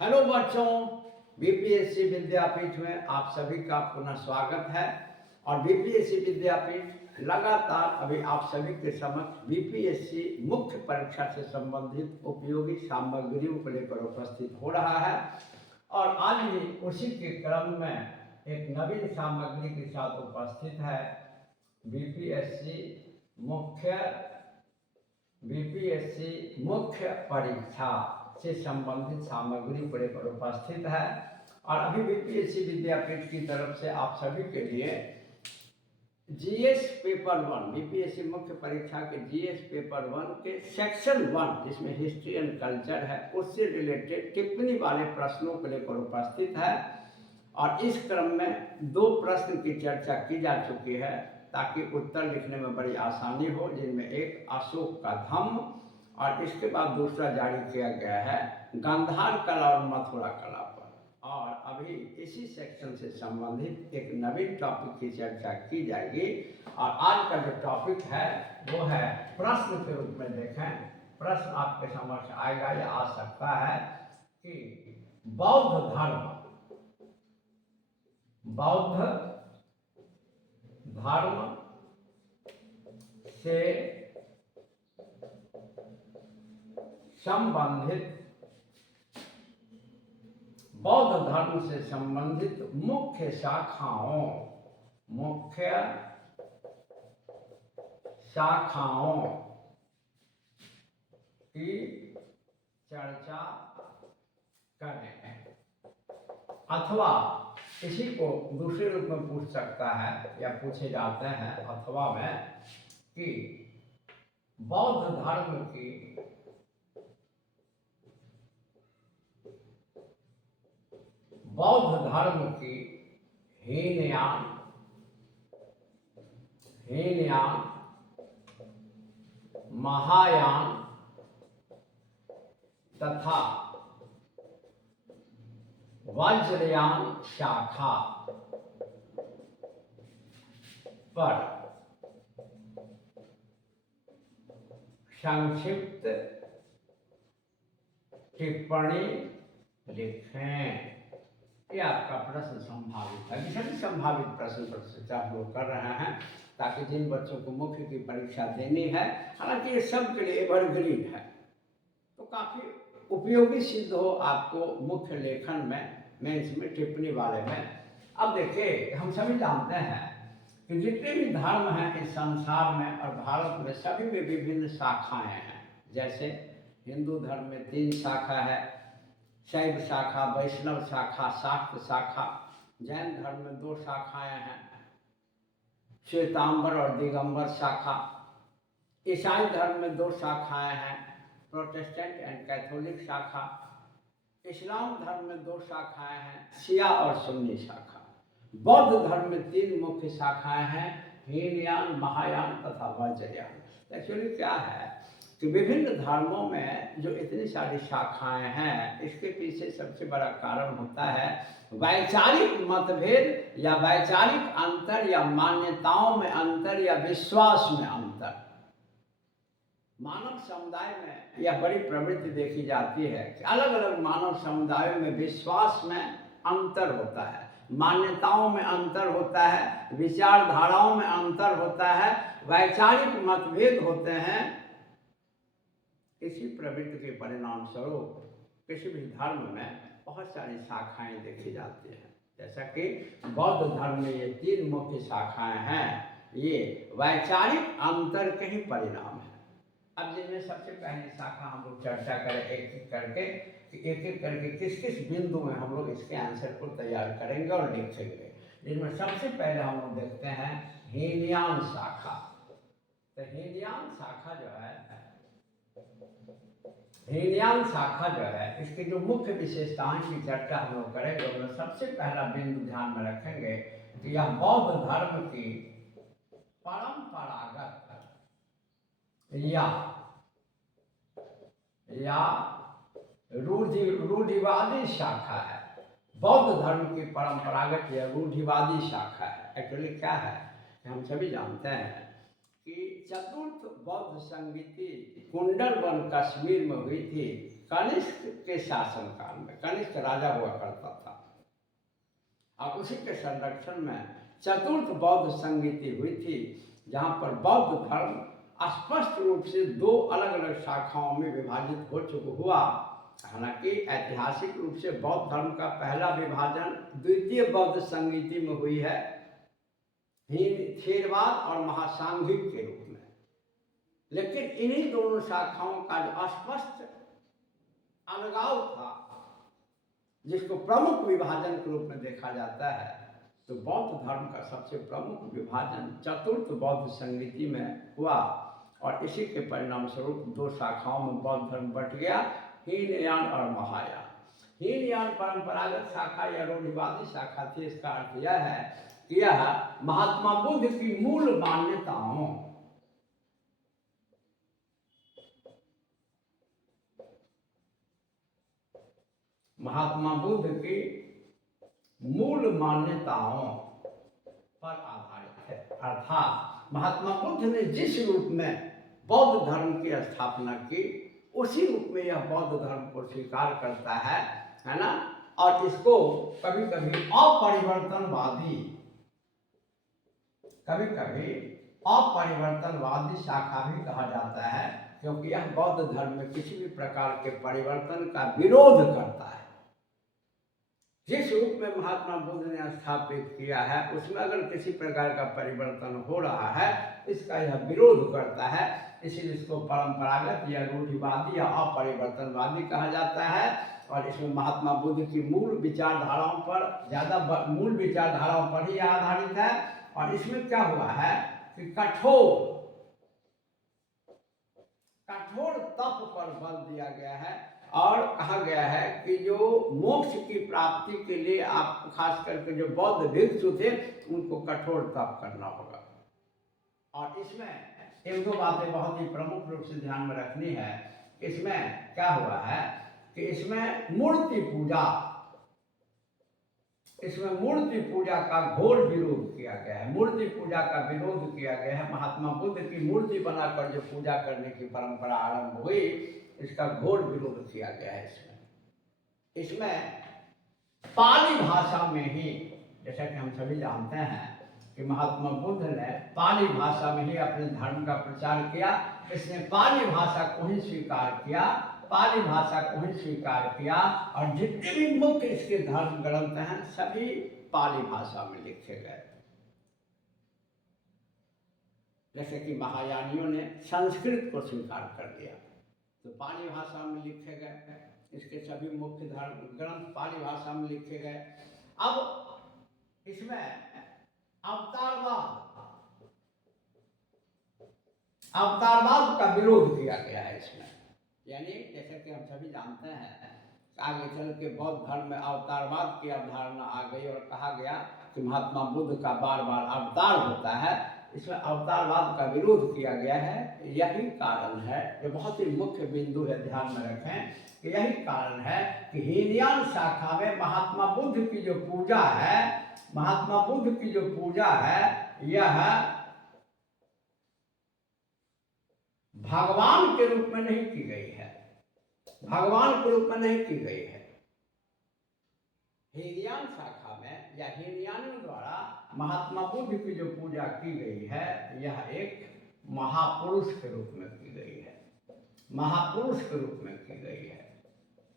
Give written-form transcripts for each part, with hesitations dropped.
Hello बच्चों, BPSC विद्यापीठ में आप सभी का पुनः स्वागत है। और बीपीएससी विद्यापीठ लगातार अभी आप सभी के समक्ष बीपीएससी मुख्य परीक्षा से संबंधित उपयोगी सामग्रियों को लेकर उपस्थित हो रहा है। और आज भी उसी के क्रम में एक नवीन सामग्री के साथ उपस्थित है। बीपीएससी मुख्य परीक्षा से संबंधित सामग्री को लेकर उपस्थित है। और अभी बीपीएससी विद्यापीठ की तरफ से आप सभी के लिए जीएस पेपर 1, बीपीएससी मुख्य परीक्षा के जीएस पेपर 1 के सेक्शन 1 जिसमें हिस्ट्री एंड कल्चर है, उससे रिलेटेड टिप्पणी वाले प्रश्नों को लेकर उपस्थित है। और इस क्रम में 2 प्रश्न की चर्चा की जा चुकी है ताकि उत्तर लिखने में बड़ी आसानी हो, जिनमें एक अशोक का धम्म और इसके बाद दूसरा जारी किया गया है गांधार कला और मथुरा कला पर। और अभी इसी सेक्शन से संबंधित एक नवीन टॉपिक की चर्चा की जाएगी। और आज का जो टॉपिक है वो है प्रश्न के रूप में देखें, प्रश्न आपके समक्ष आएगा या आ सकता है कि बौद्ध धर्म से संबंधित मुख्य शाखाओं की चर्चा करें। अथवा इसी को दूसरे रूप में पूछ सकता है या पूछे जाते हैं अथवा में कि बौद्ध धर्म की हीनयान, महायान तथा वज्रयान शाखा पर संक्षिप्त टिप्पणी लिखें। ये आपका प्रश्न संभावित है। सभी संभावित प्रश्न पर चर्चा हम लोग कर रहे हैं ताकि जिन बच्चों को मुख्य की परीक्षा देनी है, हालांकि ये सब के लिए एवरग्रीन है, तो काफ़ी उपयोगी सिद्ध हो आपको मुख्य लेखन में, मेंस में, टिप्पणी वाले में। अब देखिए, हम सभी जानते हैं कि जितने भी धर्म हैं इस संसार में और भारत में, सभी में विभिन्न शाखाएं हैं। जैसे हिंदू धर्म में 3 शाखा है, शैव शाखा, वैष्णव शाखा, शाक्त शाखा। जैन धर्म में 2 शाखाएं हैं, श्वेतांबर और दिगंबर शाखा। ईसाई धर्म में 2 शाखाएं हैं, प्रोटेस्टेंट एंड कैथोलिक शाखा। इस्लाम धर्म में 2 शाखाएं हैं, शिया और सुन्नी शाखा। बौद्ध धर्म में 3 मुख्य शाखाएं हैं, हीनयान, महायान तथा वज्रयान। एक्चुअली क्या है कि विभिन्न धर्मों में जो इतनी सारी शाखाएं हैं, इसके पीछे सबसे बड़ा कारण होता है वैचारिक मतभेद या वैचारिक अंतर या मान्यताओं में अंतर या विश्वास में अंतर। मानव समुदाय में यह बड़ी प्रवृत्ति देखी जाती है कि अलग अलग मानव समुदायों में विश्वास में अंतर होता है, मान्यताओं में अंतर होता है, विचारधाराओं में अंतर होता है, वैचारिक मतभेद होते हैं। इसी प्रवृत्ति के परिणाम स्वरूप किसी भी धर्म में बहुत सारी शाखाएं देखी जाती हैं। जैसा कि बौद्ध धर्म में ये 3 मुख्य शाखाएं हैं, ये वैचारिक अंतर के ही परिणाम है। अब जिनमें सबसे पहली शाखा हम लोग चर्चा करें एक एक करके किस किस बिंदु में हम लोग इसके आंसर को तैयार करेंगे और लिखेंगे। जिनमें सबसे पहले हम लोग देखते हैं हीनयान शाखा। तो हीनयान शाखा जो है इसकी जो मुख्य विशेषताएं की चर्चा हम लोग करेंगे, उनमें सबसे पहला बिंदु ध्यान में रखेंगे कि यह बौद्ध धर्म की परंपरागत या रूढ़िवादी शाखा है। बौद्ध धर्म की परंपरागत या रूढ़िवादी शाखा है। एक्चुअली क्या है, हम सभी जानते हैं कि चतुर्थ बौद्ध संगीति कुंडलवन कश्मीर में हुई थी। कनिष्क के शासनकाल में, कनिष्क राजा हुआ करता था, और उसी के संरक्षण में चतुर्थ बौद्ध संगीति हुई थी, जहाँ पर बौद्ध धर्म स्पष्ट रूप से दो अलग अलग शाखाओं में विभाजित हो चुका हुआ। हालांकि ऐतिहासिक रूप से बौद्ध धर्म का पहला विभाजन द्वितीय बौद्ध संगीति में हुई है, थेरवाद और महासांघिक के रूप में। लेकिन इन्हीं दोनों शाखाओं का जो स्पष्ट अलगाव था, जिसको प्रमुख विभाजन के रूप में देखा जाता है, तो बौद्ध धर्म का सबसे प्रमुख विभाजन चतुर्थ बौद्ध संगीति में हुआ, और इसी के परिणाम स्वरूप दो शाखाओं में बौद्ध धर्म बंट गया, हीनयान और महायान। हीनयान परंपरागत शाखा या रूढ़िवादी शाखा थी। इसका अर्थ यह है कि यह महात्मा बुद्ध की मूल मान्यताओं, महात्मा बुद्ध की मूल मान्यताओं पर आधारित है। अर्थात महात्मा बुद्ध ने जिस रूप में बौद्ध धर्म की स्थापना की, उसी रूप में यह बौद्ध धर्म को स्वीकार करता है ना। और इसको कभी कभी अपरिवर्तनवादी, कभी कभी अपरिवर्तनवादी शाखा भी कहा जाता है, क्योंकि यह बौद्ध धर्म में किसी भी प्रकार के परिवर्तन का विरोध करता है। जिस रूप में महात्मा बुद्ध ने स्थापित किया है, उसमें अगर किसी प्रकार का परिवर्तन हो रहा है, इसका यह विरोध करता है। इसीलिए इसको परंपरागत या रूढ़िवादी या अपरिवर्तनवादी कहा जाता है। और इसमें महात्मा बुद्ध की मूल विचारधाराओं पर, मूल विचारधाराओं पर ही आधारित है। और इसमें क्या हुआ है कि कठोर तप पर बल दिया गया है, और कहा गया है कि जो मोक्ष की प्राप्ति के लिए आप खास करके जो बौद्ध भिक्षु थे, उनको कठोर तप करना होगा। और इसमें एक दो बातें बहुत ही प्रमुख रूप से ध्यान में रखनी है। इसमें क्या हुआ है कि इसमें मूर्ति पूजा का घोर विरोध किया गया है। मूर्ति पूजा का विरोध किया गया है। महात्मा बुद्ध की मूर्ति बनाकर जो पूजा करने की परंपरा आरंभ हुई, इसका घोर विरोध किया गया है। इसमें पाली भाषा में ही, जैसा कि हम सभी जानते हैं कि महात्मा बुद्ध ने पाली भाषा में ही अपने धर्म का प्रचार किया। इसने पाली भाषा को ही स्वीकार किया, और जितने भी मुख्य इसके धर्म ग्रंथ हैं, सभी पाली भाषा में लिखे गए। जैसे कि महायानियों ने संस्कृत को स्वीकार कर लिया, तो पाली भाषा में लिखे गए। इसके सभी मुख्य धर्म ग्रंथ पाली भाषा में लिखे गए। अब इसमें अवतारवाद का विरोध किया गया है इसमें। यानी जैसे कि हम सभी जानते हैं, आगे चल के बौद्ध धर्म में अवतारवाद की अवधारणा आ गई, और कहा गया कि महात्मा बुद्ध का बार बार अवतार होता है। इसमें अवतारवाद का विरोध किया गया है। यही कारण है, जो बहुत ही मुख्य बिंदु है, ध्यान में रखें कि यही कारण है कि हीनयान शाखा में महात्मा बुद्ध की जो पूजा है, यह भगवान के रूप में नहीं की गई है। हीनयान शाखा में या हीनयानियों द्वारा महात्मा बुद्ध की जो पूजा की गई है, यह एक महापुरुष के रूप में की गई है।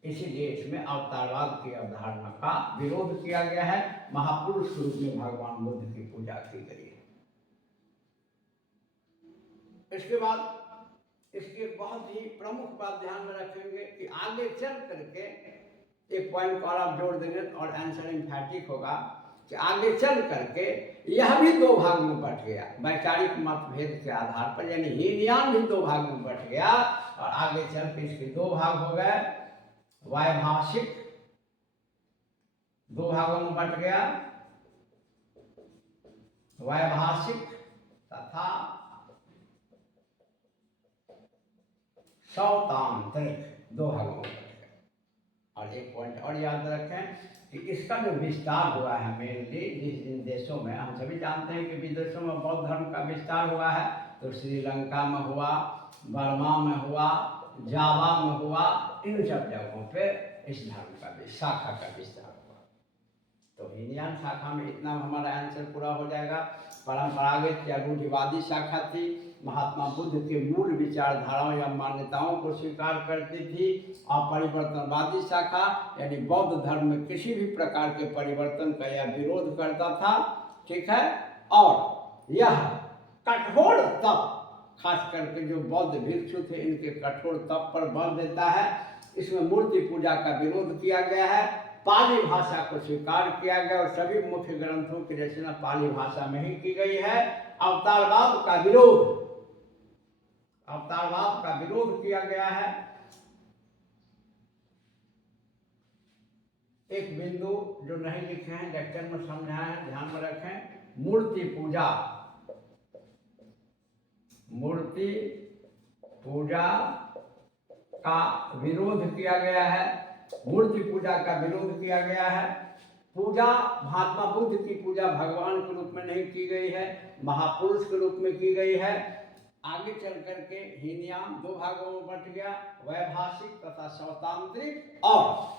इसीलिए इसमें अवतारवाद की अवधारणा का विरोध किया गया है। महापुरुष के रूप में भगवान बुद्ध की पूजा की गई है। इसके बाद इसकी एक बहुत ही प्रमुख बात ध्यान में रखेंगे कि आगे चल करके एक पॉइंट को आप जोड़ देंगे और आंसर एम्फैटिक होगा कि आगे चल करके यह भी दो भाग में बट गया, वैचारिक मतभेद के आधार पर। यानी हीनयान भी दो भाग में बट गया, और आगे चल के इसके दो भाग हो गए। वैभाषिक दो भागों में बट गया, वैभाषिक तथा सौतांत्रिक दो भागों में बट गए। और एक पॉइंट और याद रखें कि इसका जो विस्तार हुआ है मेनली जिन देशों में, हम सभी जानते हैं कि विदेशों में बौद्ध धर्म का विस्तार हुआ है। तो श्रीलंका में हुआ, बर्मा में हुआ, जावा में हुआ, इन सब जगहों पे इस धर्म का शाखा का विस्तार हुआ। तो हीनयान शाखा में इतना हमारा आंसर पूरा हो जाएगा। परंपरागत या रूढ़िवादी शाखा थी, महात्मा बुद्ध के मूल विचारधाराओं या मान्यताओं को स्वीकार करती थी। और परिवर्तनवादी शाखा यानी बौद्ध धर्म में किसी भी प्रकार के परिवर्तन का यह विरोध करता था, ठीक है। और यह कठोर तप, खास करके जो बौद्ध भिक्षु थे इनके कठोर तप पर बल देता है। इसमें मूर्ति पूजा का विरोध किया गया है, पाली भाषा को स्वीकार किया गया और सभी मुख्य ग्रंथों की रचना पाली भाषा में ही की गई है। अवतारवाद का विरोध, अवतारवाद का विरोध किया गया है। एक बिंदु जो नहीं लिखे हैं लेक्चर में समझाया है, ध्यान में रखें। मूर्ति पूजा, मूर्ति पूजा का विरोध किया गया है, मूर्ति पूजा का विरोध किया गया है। पूजा महात्मा बुद्ध की पूजा भगवान के रूप में नहीं की गई है, महापुरुष के रूप में की गई है। आगे चल करके हीनयान दो भागों में बंट गया, वैभाषिक तथा स्वतांत्रिक। और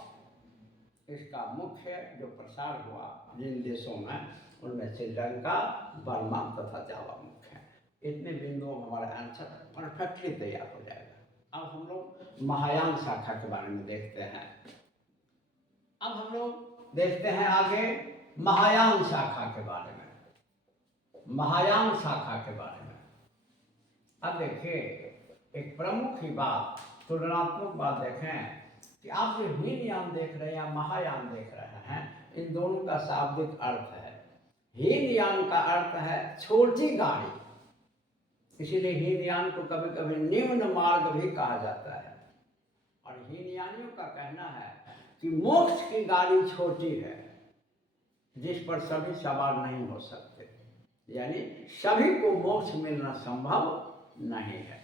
इसका मुख्य जो प्रसार हुआ जिन देशों में, उनमें श्रीलंका, बर्मा तथा जावा मुख्य है। इतने बिंदुओं में हमारा आंसर परफेक्टली तैयार हो जाएगा। अब हम लोग महायान शाखा के बारे में देखते हैं। अब हम लोग देखते हैं आगे महायान शाखा के बारे में, महायान शाखा के बारे में। अब देखिए एक प्रमुख ही बात, तुलनात्मक बात देखें कि आप जो हीनयान देख रहे हैं या महायान देख रहे हैं, इन दोनों का शाब्दिक अर्थ है। हीनयान का अर्थ है छोटी गाड़ी, इसीलिए हीनयान को कभी कभी निम्न मार्ग भी कहा जाता है। और हीनयानियों का कहना है कि मोक्ष की गाड़ी छोटी है जिस पर सभी सवार नहीं हो सकते, यानी सभी को मोक्ष मिलना संभव नहीं है,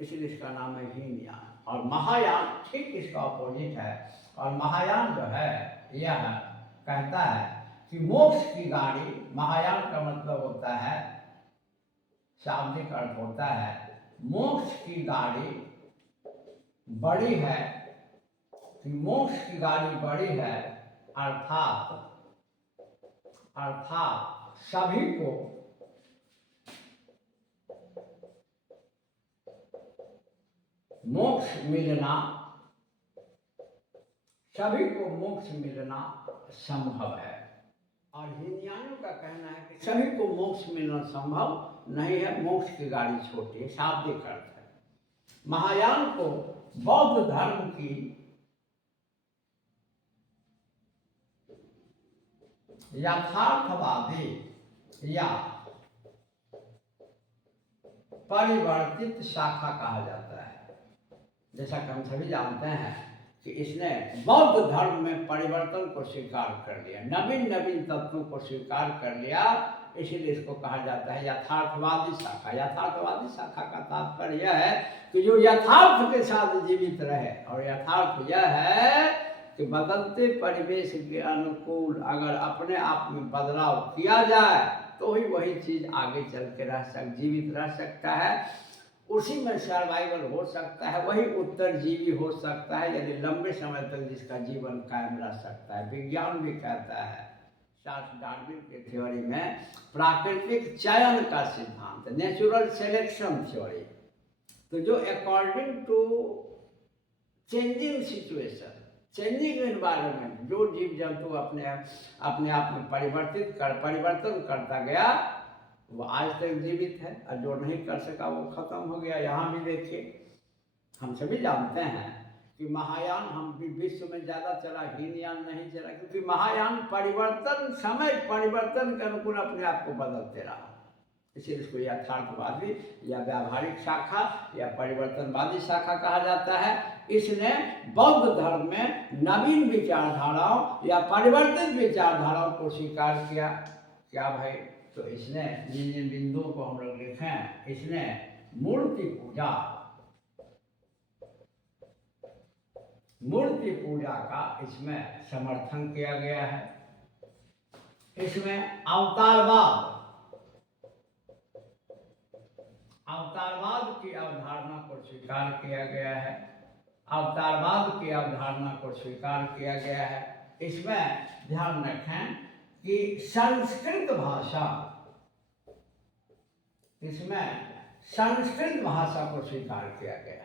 इसलिए इसका नाम है हीनयान। और महायान ठीक इसका अपोजिट है। और महायान जो है यह कहता है कि मोक्ष की गाड़ी, महायान का मतलब होता है, शाब्दिक अर्थ होता है मोक्ष की गाड़ी बड़ी है, कि मोक्ष की गाड़ी बड़ी है, अर्थात सभी को मोक्ष मिलना, सभी को मोक्ष मिलना संभव है। और हीनयानियों का कहना है कि सभी को मोक्ष मिलना संभव नहीं है, मोक्ष की गाड़ी छोटी है, शाब्दिक अर्थ है। महायान को बौद्ध धर्म की यथार्थवादी या परिवर्तित शाखा कहा जाता है। जैसा कि हम सभी जानते हैं कि इसने बौद्ध धर्म में परिवर्तन को स्वीकार कर लिया, नवीन नवीन तत्वों को स्वीकार कर लिया, इसीलिए इसको कहा जाता है यथार्थवादी शाखा। यथार्थवादी शाखा का तात्पर्य यह है कि जो यथार्थ के साथ जीवित रहे, और यथार्थ यह है कि बदलते परिवेश के अनुकूल अगर अपने आप में बदलाव किया जाए तो ही वही चीज़ आगे चल के जीवित रह सकता है, उसी में सर्वाइवल हो सकता है, वही उत्तरजीवी हो सकता है, यदि लंबे समय तक जिसका जीवन कायम रह सकता है। विज्ञान भी कहता है, चार्ल्स डार्विन के थ्योरी में प्राकृतिक चयन का सिद्धांत, नेचुरल सिलेक्शन थ्योरी, तो जो according to changing situation, changing environment, जो जीव जंतु अपने आप में परिवर्तन करता गया वो आज तक जीवित है, और जो नहीं कर सका वो खत्म हो गया। यहाँ भी देखिए, हम सभी जानते हैं कि महायान हम विश्व में ज़्यादा चला, हीनयान नहीं चला, क्योंकि महायान समय परिवर्तन के अनुकूल अपने आप को बदलते रहा, इसीलिए इसको यथार्थवादी या व्यावहारिक शाखा या परिवर्तनवादी शाखा कहा जाता है। इसने बौद्ध धर्म में नवीन विचारधाराओं या परिवर्तित विचारधाराओं को स्वीकार किया। क्या भाई? तो इसने जिन जिन बिंदुओं को हम लोग लिखें, इसने मूर्ति पूजा का इसमें समर्थन किया गया है। इसमें अवतारवाद की अवधारणा को स्वीकार किया गया है। अवतारवाद की अवधारणा को स्वीकार किया गया है। इसमें ध्यान रखें कि संस्कृत भाषा, इसमें संस्कृत भाषा को स्वीकार किया गया है।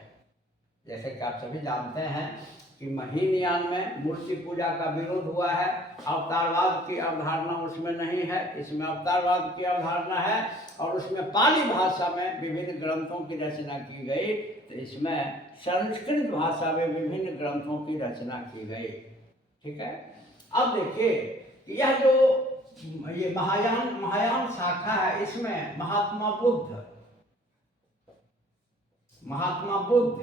जैसे कि आप सभी जानते हैं कि हीनयान में मूर्ति पूजा का विरोध हुआ है। अवतारवाद की अवधारणा उसमें नहीं है, इसमें अवतारवाद की अवधारणा है। और उसमें पाली भाषा में विभिन्न ग्रंथों की रचना की गई, तो इसमें संस्कृत भाषा में विभिन्न ग्रंथों की रचना की गई। ठीक है। अब देखिए कि यह जो ये महायान शाखा है, इसमें महात्मा बुद्ध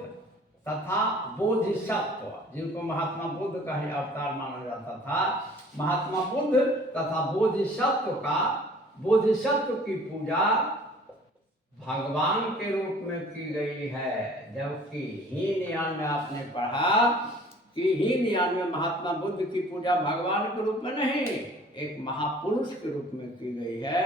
तथा बोधिसत्व, जिनको महात्मा बुद्ध का ही अवतार माना जाता था, महात्मा बुद्ध तथा बोधिसत्व की पूजा भगवान के रूप में की गई है। जबकि हीनयान में आपने पढ़ा कि हीनयान में महात्मा बुद्ध की पूजा भगवान के रूप में नहीं, एक महापुरुष के रूप में की गई है।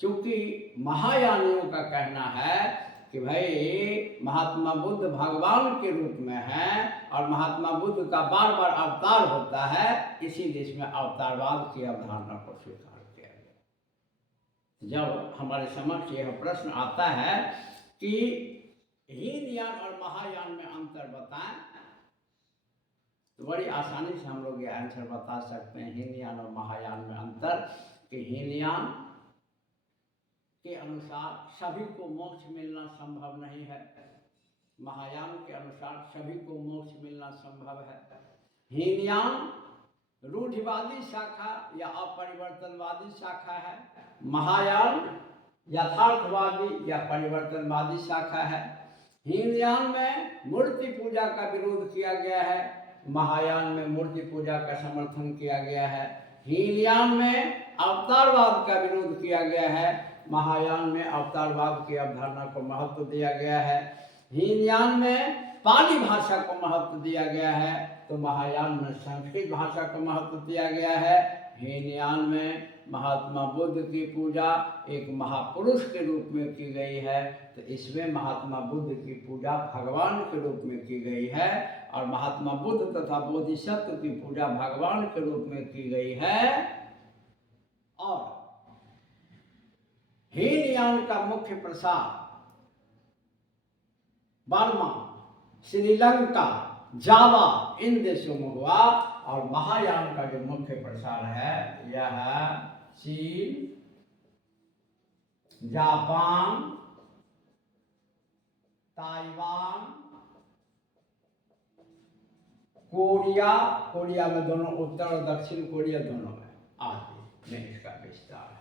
क्योंकि महायानियों का कहना है कि भाई महात्मा बुद्ध भगवान के रूप में हैं और महात्मा बुद्ध का बार बार अवतार होता है, इसीलिए इसमें अवतारवाद की अवधारणा को स्वीकार किया गया। जब हमारे समक्ष यह प्रश्न आता है कि हीनयान और महायान में अंतर बताएं, तो बड़ी आसानी से हम लोग ये आंसर बता सकते हैं हीनयान और महायान में अंतर। कि हीनयान के अनुसार सभी को मोक्ष मिलना संभव नहीं है, महायान के अनुसार सभी को मोक्ष मिलना संभव है। हीनयान रूढ़िवादी शाखा या अपरिवर्तनवादी शाखा है, महायान यथार्थवादी या परिवर्तनवादी शाखा है। हीनयान में मूर्ति पूजा का विरोध किया गया है, महायान में मूर्ति पूजा का समर्थन किया गया है। हीनयान में अवतारवाद का विरोध किया गया है, महायान में अवतारवाद की अवधारणा को महत्व दिया गया है। हीनयान में पाली भाषा को महत्व दिया गया है, तो महायान में संस्कृत भाषा को महत्व दिया गया है। हीनयान में महात्मा बुद्ध की पूजा एक महापुरुष के रूप में की गई है, तो इसमें महात्मा बुद्ध की पूजा भगवान के रूप में की गई है। और महात्मा बुद्ध तथा बोधिसत्व की पूजा भगवान के रूप में की गई है। और हीनयान का मुख्य प्रसार बर्मा, श्रीलंका, जावा इन देशों में हुआ। और महायान का जो मुख्य प्रसार है यह चीन, जापान, ताइवान, कोरिया में दोनों, उत्तर और दक्षिण कोरिया दोनों में आदि में इसका विस्तार है।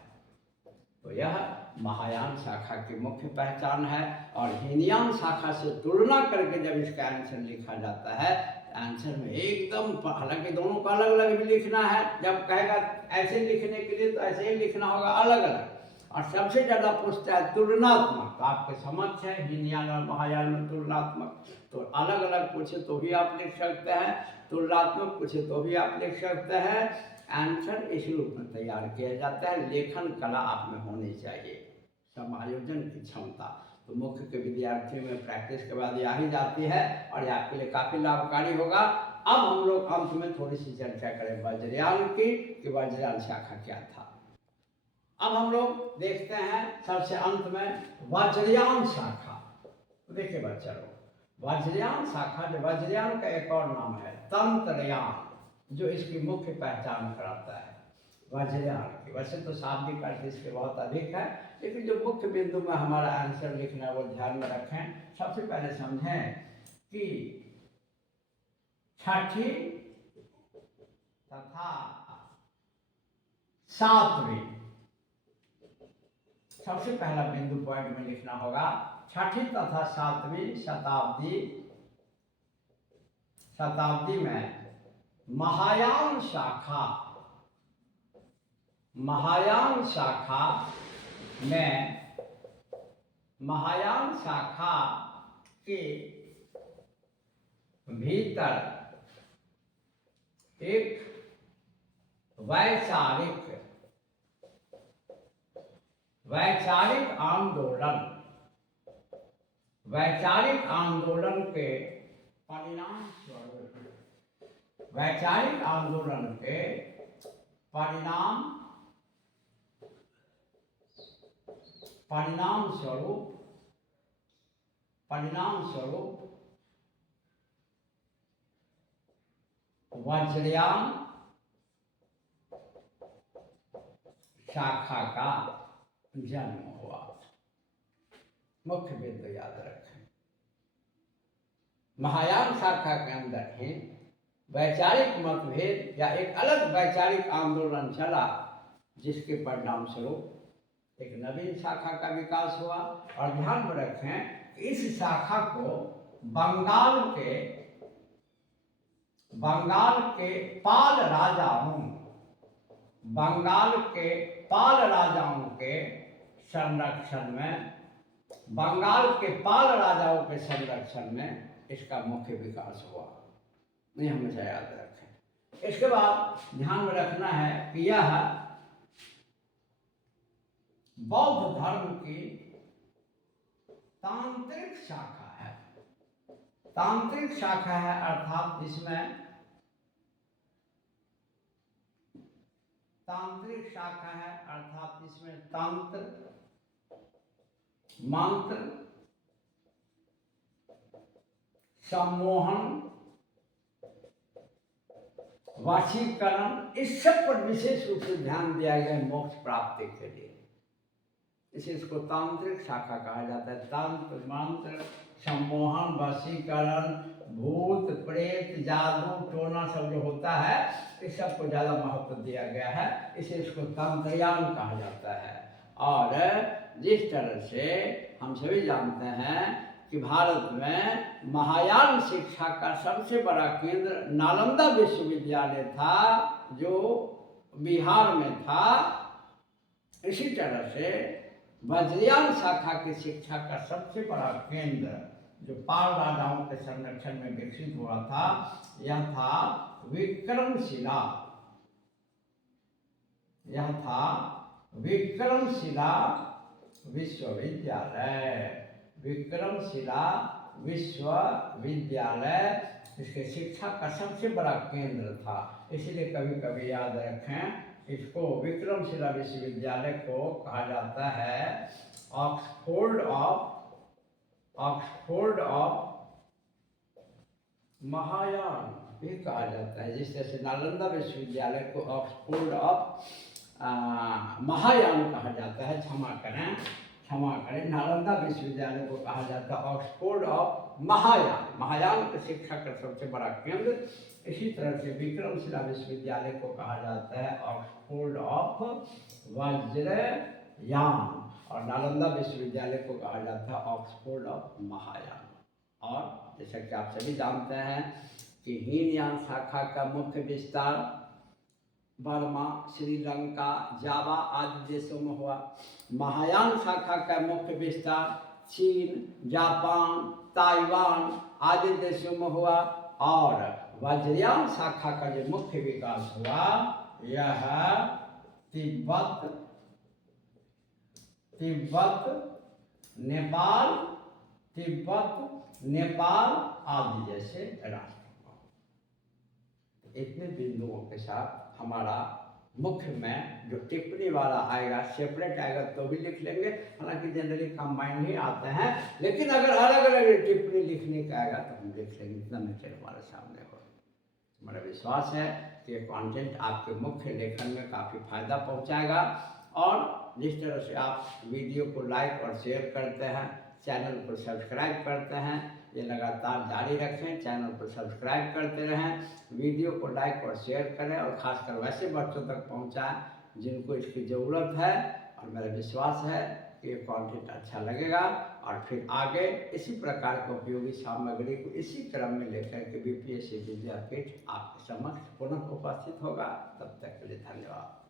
तो यह महायान शाखा की मुख्य पहचान है। और हीनयान शाखा से तुलना करके जब इसका आंसर लिखा जाता है, आंसर में एकदम, हालांकि दोनों को अलग अलग भी लिखना है, जब कहेगा ऐसे लिखने के लिए तो ऐसे ही लिखना होगा अलग अलग। और सबसे ज़्यादा पूछता है तुलनात्मक, तो आपके समक्ष है हीनयान और महायान में तुलनात्मक, तो अलग अलग पूछे तो भी आप लिख सकते हैं, तुलनात्मक पूछे तो भी आप लिख सकते हैं। आंसर इस रूप में तैयार किया जाता है। लेखन कला आप में होनी चाहिए, समायोजन की क्षमता। तो मुख्य के विद्यार्थियों में प्रैक्टिस के बाद आ ही जाती है और ये आपके लिए काफ़ी लाभकारी होगा। अब हम लोग अंत में थोड़ी सी चर्चा करें वज्रयान की, कि वज्रयान शाखा क्या था। अब हम लोग देखते हैं सबसे अंत में वज्रयान शाखा। तो देखिए बच्चा लोग, वज्रयान शाखा, जो वज्रयान का एक और नाम है तंत्रयान, जो इसकी मुख्य पहचान कराता है वज्रयान की। वैसे तो शाब्दिक अर्थ इसके बहुत अधिक है, लेकिन जो मुख्य बिंदु में हमारा आंसर लिखना है वो ध्यान में रखें। सबसे पहले समझें कि छठी तथा सातवीं, सबसे पहला बिंदु पॉइंट में लिखना होगा, छठी तथा सातवीं शताब्दी में महायान शाखा के भीतर एक वैचारिक आंदोलन वैचारिक आंदोलन के परिणाम स्वरूप, वैचारिक आंदोलन के परिणाम स्वरूप वज्रयान शाखा का जन्म हुआ। मुख्य बिंदु याद रखें, महायान शाखा के अंदर ही वैचारिक मतभेद या एक अलग वैचारिक आंदोलन चला, जिसके परिणाम स्वरूप एक नवीन शाखा का विकास हुआ। और ध्यान में रखें, इस शाखा को बंगाल के पाल राजाओं के संरक्षण में, बंगाल के पाल राजाओं के संरक्षण में इसका मुख्य विकास हुआ। ये हमेशा याद रखें। इसके बाद ध्यान में रखना है कि यह बौद्ध धर्म की तांत्रिक शाखा है। तांत्रिक शाखा है अर्थात इसमें तंत्र, मंत्र, सम्मोहन, वशीकरण, इस सब पर विशेष रूप से ध्यान दिया गया मोक्ष प्राप्ति के लिए। इसको तांत्रिक शाखा कहा जाता है। तंत्र, मंत्र, सम्मोहन, वशीकरण, भूत प्रेत, जादू टोना सब जो होता है, इस सब को ज़्यादा महत्व दिया गया है, इसको तंत्रयान कहा जाता है। और जिस तरह से हम सभी जानते हैं कि भारत में महायान शिक्षा का सबसे बड़ा केंद्र नालंदा विश्वविद्यालय था, जो बिहार में था, इसी तरह से वज्रयान शाखा की शिक्षा का सबसे बड़ा केंद्र जो पाल राजाओं के संरक्षण में विकसित हुआ था, यह था विक्रमशिला विश्वविद्यालय। विक्रमशिला विश्वविद्यालय इसके शिक्षा का सबसे बड़ा केंद्र था। इसलिए कभी कभी याद रखें, इसको विक्रमशिला विश्वविद्यालय को कहा जाता है ऑक्सफोर्ड ऑफ महायान भी कहा जाता है। जिस तरह से नालंदा विश्वविद्यालय को ऑक्सफोर्ड ऑफ महायान कहा जाता है, क्षमा करें, नालंदा विश्वविद्यालय को कहा जाता है ऑक्सफोर्ड ऑफ महायान की शिक्षा का सबसे बड़ा केंद्र। इसी तरह से विक्रमशिला विश्वविद्यालय को कहा जाता है ऑक्सफोर्ड ऑफ वज्रयान, और नालंदा विश्वविद्यालय को कहा जाता है ऑक्सफोर्ड ऑफ महायान। और जैसा कि आप सभी जानते हैं कि हीनयान शाखा का मुख्य विस्तार बर्मा, श्रीलंका, जावा आदि देशों में हुआ। महायान शाखा का मुख्य विस्तार चीन, जापान, ताइवान आदि देशों में हुआ। और वज्रयान शाखा का जो मुख्य विकास हुआ, यह तिब्बत, नेपाल आदि जैसे राष्ट्रों। इतने बिंदुओं के साथ हमारा मुख्य में जो टिप्पणी वाला आएगा, सेपरेट आएगा तो भी लिख लेंगे, हालांकि जनरली कंबाइंड ही आते हैं, लेकिन अगर अलग अलग टिप्पणी लिखने का आएगा तो हम लिख लेंगे। इतना मैटर हमारे सामने हो। हमारा विश्वास है कि ये कंटेंट आपके मुख्य लेखन में काफ़ी फायदा पहुंचाएगा। और जिस तरह से आप वीडियो को लाइक और शेयर करते हैं, चैनल को सब्सक्राइब करते हैं, ये लगातार जारी रखें। चैनल को सब्सक्राइब करते रहें, वीडियो को लाइक और शेयर करें, और ख़ासकर वैसे बच्चों तक पहुंचाएं जिनको इसकी ज़रूरत है। और मेरा विश्वास है कि ये कंटेंट अच्छा लगेगा, और फिर आगे इसी प्रकार की उपयोगी सामग्री को इसी क्रम में लेकर के BPSC विद्यापीठ आपके समक्ष पुनः उपस्थित होगा। तब तक के लिए धन्यवाद।